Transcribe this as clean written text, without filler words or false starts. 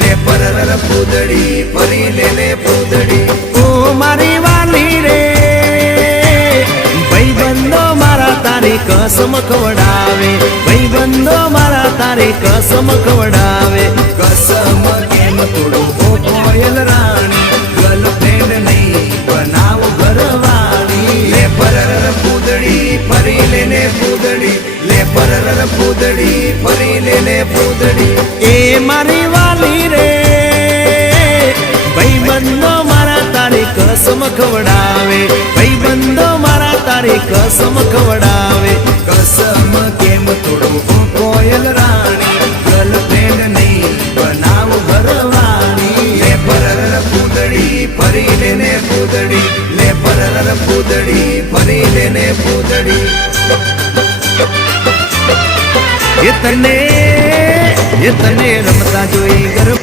લે પરર પૂદડી ફરી લે પૂદડી ઓ મારી વાલી રે ભાઈબંધો મારા તારી કસમ ખવડાવે ભાઈબંધો મારા તારી કસમ ખવડાવે કસમ કેમ તોડું ઓ કોયલ રાણી ગર્લફ્રેન્ડ નહીં બનાવ ઘરવાળી લે પરર પૂદડી ફરી લે પૂદડી લે પરર પૂદડી ફરી લે પૂદડી એ મારી વાલી રે ભાઈબંધો મારા તારી કસમ ખવડાવે ભાઈબંધો મારા તારી કસમ ખવડાવે કસમ કેમ તોડું ઓ કોયલ રાણી ગર્લફ્રેન્ડ નહીં બનાવ ઘરવાળી લે પરર પૂદડી ફરી લે પૂદડી લે પરર પૂદડી ફરી લે પૂદડી એ તને રમતા જોઈ ગર